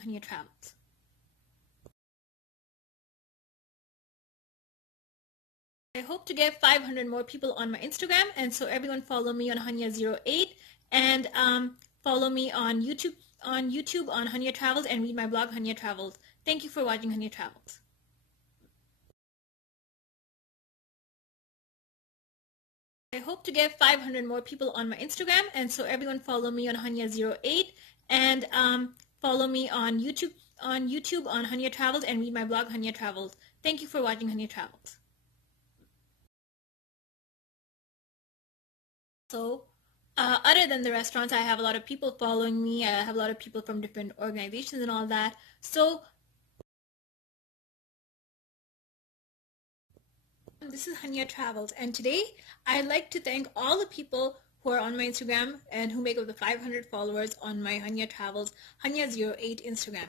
Hunyah Travels. I hope to get 500 more people on my Instagram, and so everyone follow me on Hunyah08 and follow me on YouTube on Hunyah Travels and read my blog Hunyah Travels. Thank you for watching Hunyah Travels. I hope to get 500 more people on my Instagram, and so everyone follow me on Hunyah08 and follow me on YouTube on Hunyah Travels and read my blog Hunyah Travels. Thank you for watching Hunyah Travels. So, other than the restaurants, I have a lot of people following me. I have a lot of people from different organizations and all that. So, this is Hunyah Travels, and today I'd like to thank all the people who are on my Instagram and who make up the 500 followers on my Hunyah Travels Hunyah08 Instagram.